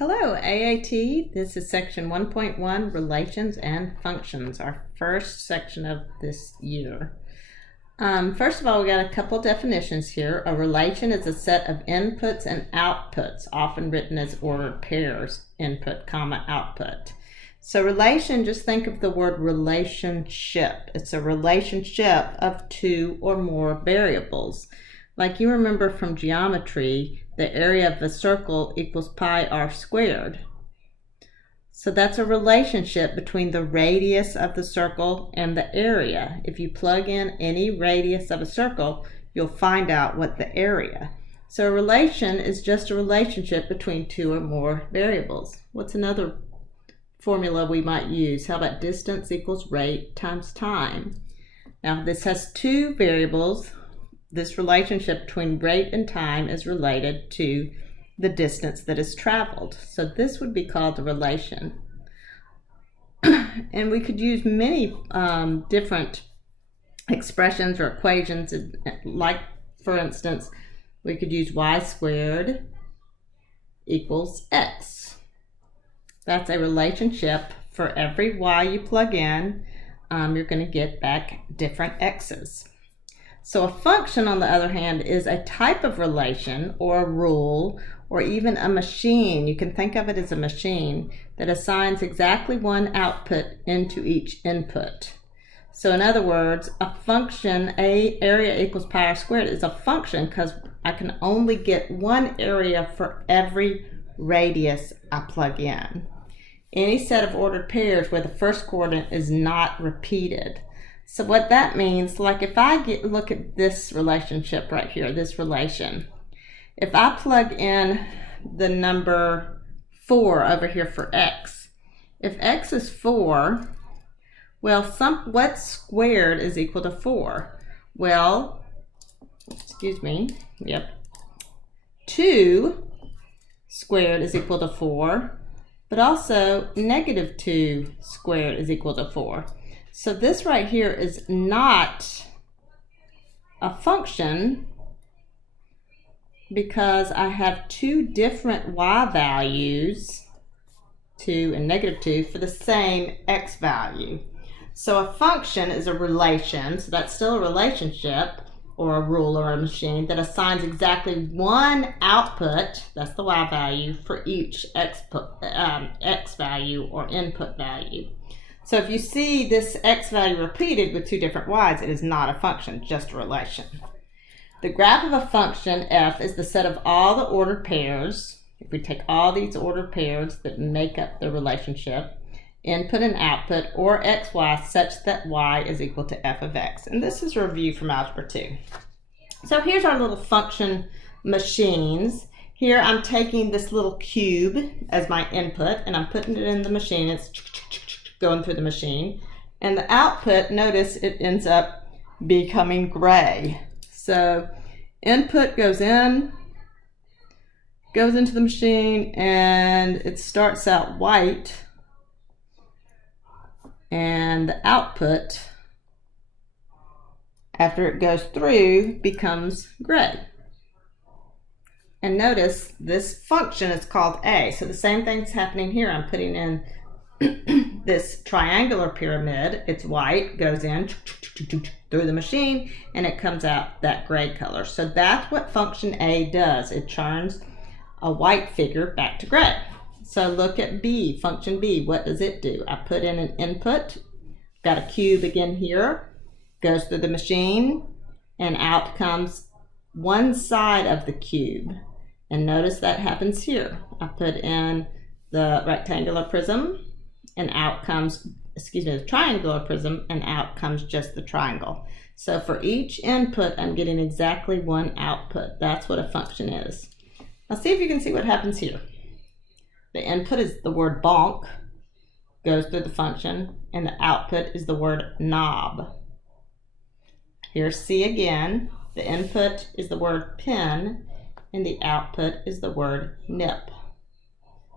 Hello, AAT. This is section 1.1, Relations and Functions, our first section of this year. First of all, we got a couple definitions here. A relation is a set of inputs and outputs, often written as ordered pairs, input, comma, output. So relation, just think of the word relationship. It's a relationship of two or more variables. Like you remember from geometry, the area of a circle equals pi r squared. So that's a relationship between the radius of the circle and the area. If you plug in any radius of a circle, you'll find out what the area. So a relation is just a relationship between two or more variables. What's another formula we might use? How about distance equals rate times time? Now this has two variables. This relationship between rate and time is related to the distance that is traveled. So this would be called a relation. And we could use many different expressions or equations, like for instance, we could use y squared equals x. That's a relationship. For every y you plug in, you're going to get back different x's. So a function, on the other hand, is a type of relation or a rule or even a machine. You can think of it as a machine that assigns exactly one output into each input. So in other words, a function, A area equals pi r squared, is a function because I can only get one area for every radius I plug in. Any set of ordered pairs where the first coordinate is not repeated. So what that means, like if I look at this relationship right here, this relation, if I plug in the number 4 over here for x, if x is 4, well, what squared is equal to 4? Well, 2 squared is equal to 4, but also negative 2 squared is equal to 4. So this right here is not a function because I have two different y values, 2 and negative 2, for the same x value. So a function is a relation, so that's still a relationship or a rule or a machine that assigns exactly one output, that's the y value, for each x value or input value. So if you see this x value repeated with two different y's, it is not a function, just a relation. The graph of a function f is the set of all the ordered pairs. If we take all these ordered pairs that make up the relationship, input and output, or xy such that y is equal to f of x. And this is a review from Algebra 2. So here's our little function machines. Here I'm taking this little cube as my input and I'm putting it in the machine. It's going through the machine, and the output, notice it ends up becoming gray. So input goes into the machine, and it starts out white, and the output, after it goes through, becomes gray. And notice this function is called A. So the same thing's happening here. I'm putting in this triangular pyramid. It's white, goes in through the machine, and it comes out that gray color. So that's what function A does. It turns a white figure back to gray. So look at B, function B. What does it do? I put in an input, got a cube again here, goes through the machine, and out comes one side of the cube. And notice that happens here. I put in the rectangular prism, and out comes, the triangular prism, and out comes just the triangle. So for each input, I'm getting exactly one output. That's what a function is. Now see if you can see what happens here. The input is the word bonk, goes through the function, and the output is the word knob. Here's C again. The input is the word pin, and the output is the word nip.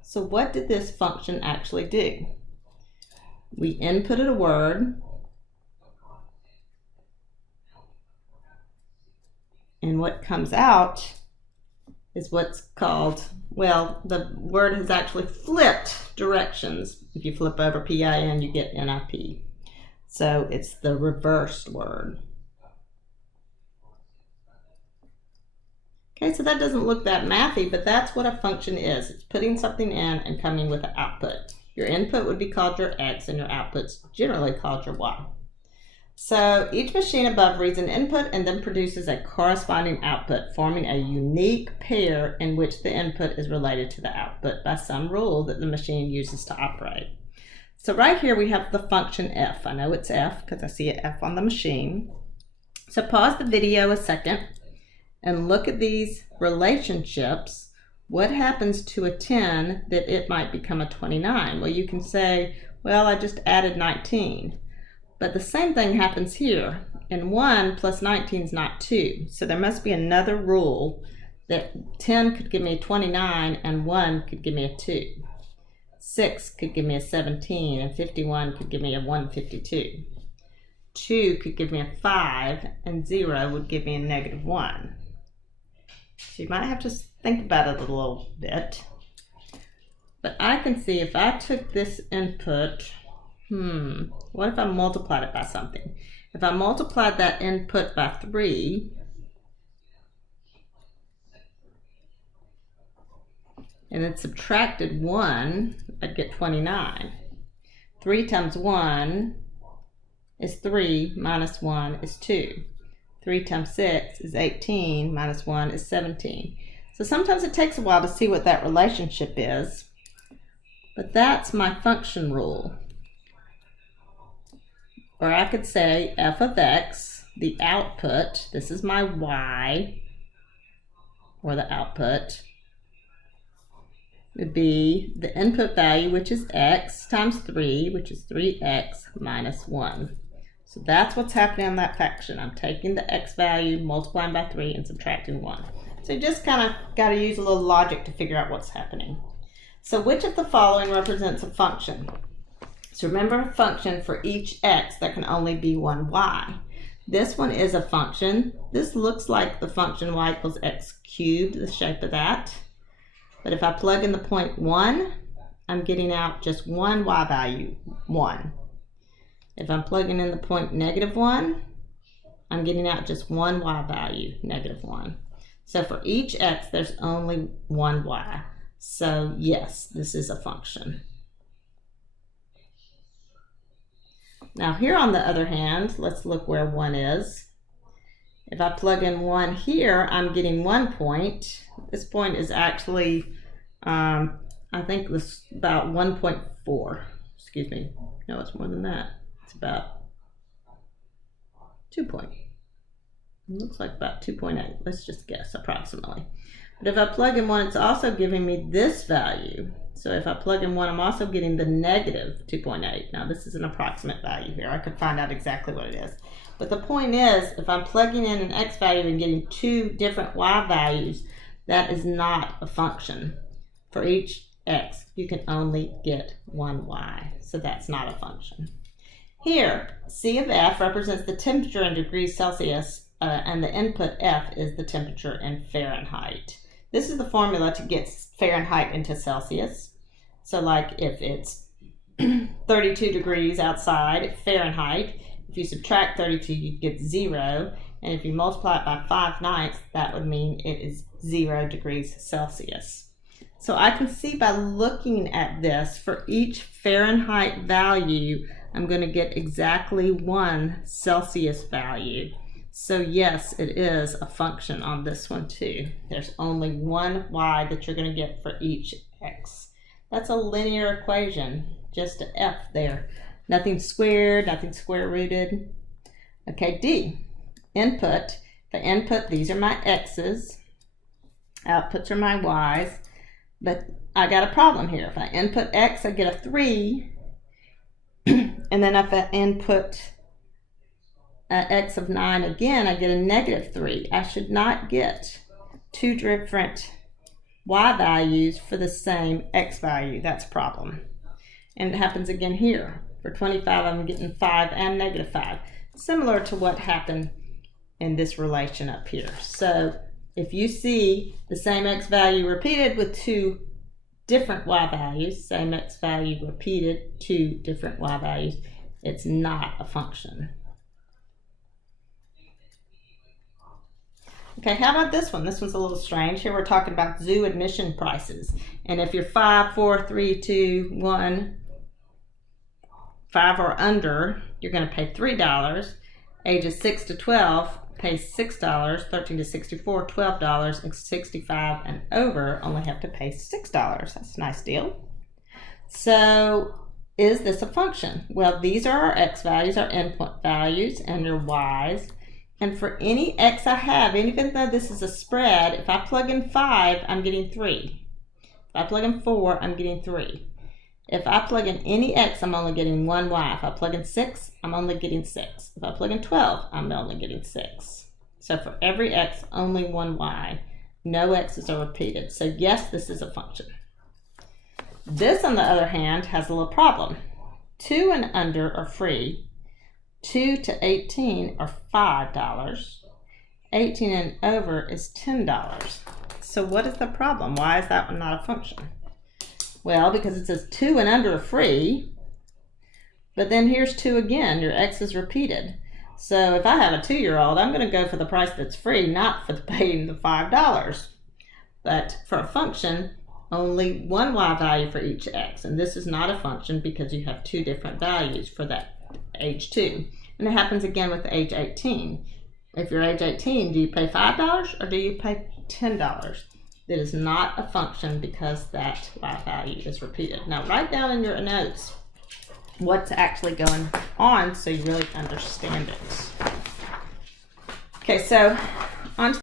So what did this function actually do? We inputted a word, and what comes out is what's called, well, the word has actually flipped directions. If you flip over PIN, you get NIP. So it's the reversed word. Okay, so that doesn't look that mathy, but that's what a function is. It's putting something in and coming with an output. Your input would be called your X, and your output's generally called your Y. So each machine above reads an input and then produces a corresponding output, forming a unique pair in which the input is related to the output by some rule that the machine uses to operate. So right here we have the function f. I know it's f because I see an f on the machine. So pause the video a second and look at these relationships. What happens to a 10 that it might become a 29? Well, you can say, well, I just added 19. But the same thing happens here. And 1 plus 19 is not 2. So there must be another rule that 10 could give me a 29 and 1 could give me a 2. 6 could give me a 17 and 51 could give me a 152. 2 could give me a 5 and 0 would give me a -1. So you might have to think about it a little bit. But I can see if I took this input, what if I multiplied it by something? If I multiplied that input by 3, and then subtracted 1, I'd get 29. 3 times 1 is 3, minus 1 is 2. 3 times 6 is 18, minus 1 is 17. So sometimes it takes a while to see what that relationship is, but that's my function rule. Or I could say f of x, the output, this is my y, or the output, would be the input value, which is x, times 3, which is 3x minus 1. So that's what's happening on that fraction. I'm taking the x value, multiplying by 3, and subtracting 1. So you just kind of got to use a little logic to figure out what's happening. So which of the following represents a function? So remember a function for each x, there can only be one y. This one is a function. This looks like the function y equals x cubed, the shape of that. But if I plug in the point 1, I'm getting out just one y value, 1. If I'm plugging in the point -1, I'm getting out just one y value, -1. So for each x, there's only one y. So yes, this is a function. Now here on the other hand, let's look where 1 is. If I plug in 1 here, I'm getting 1 point. This point is actually, I think this about 1.4. Excuse me. No, it's more than that. It's about 2 point. It looks like about 2.8. Let's just guess approximately. But if I plug in 1, it's also giving me this value. So if I plug in 1, I'm also getting the -2.8. Now this is an approximate value here. I could find out exactly what it is. But the point is, if I'm plugging in an x value and getting 2 different y values, that is not a function. For each x, you can only get one y. So that's not a function. Here, C of f represents the temperature in degrees Celsius, and the input f is the temperature in Fahrenheit. This is the formula to get Fahrenheit into Celsius. So like if it's 32 degrees outside Fahrenheit, if you subtract 32, you get 0. And if you multiply it by 5/9, that would mean it is 0 degrees Celsius. So I can see by looking at this, for each Fahrenheit value, I'm going to get exactly 1 Celsius value. So yes, it is a function on this one too. There's only one y that you're going to get for each x. That's a linear equation, just an f there. Nothing squared, nothing square rooted. Okay, D, input. If I input, these are my x's. Outputs are my y's. But I got a problem here. If I input x, I get a 3. And then if I input x of 9 again, I get a -3. I should not get 2 different y values for the same x value. That's a problem. And it happens again here. For 25, I'm getting 5 and -5. Similar to what happened in this relation up here. So If you see the same x value repeated with two different y values, same x value repeated, two different y values, it's not a function. Okay, how about this one? This one's a little strange. Here we're talking about zoo admission prices. And if you're 5, 4, 3, 2, 1, 5 or under, you're going to pay $3. Ages 6 to 12 pays $6. 13 to 64, $12. And 65 and over only have to pay $6. That's a nice deal. So is this a function? Well, these are our x values, our input values, and your y's. And for any x I have, even though this is a spread, if I plug in 5, I'm getting 3. If I plug in 4, I'm getting 3. If I plug in any x, I'm only getting 1 y. If I plug in 6, I'm only getting 6. If I plug in 12, I'm only getting 6. So for every x, only 1 y. No x's are repeated. So yes, this is a function. This, on the other hand, has a little problem. 2 and under are free. 2 to 18 are $5. 18 and over is $10. So what is the problem? Why is that one not a function? Well, because it says 2 and under are free, but then here's 2 again. Your x is repeated. So if I have a 2-year-old, I'm going to go for the price that's free, not for paying the $5. But for a function, only 1 y value for each x. And this is not a function because you have 2 different values for that age 2. And it happens again with age 18. If you're age 18, do you pay $5 or do you pay $10? That is not a function because that y value is repeated. Now write down in your notes what's actually going on so you really understand it. Okay, so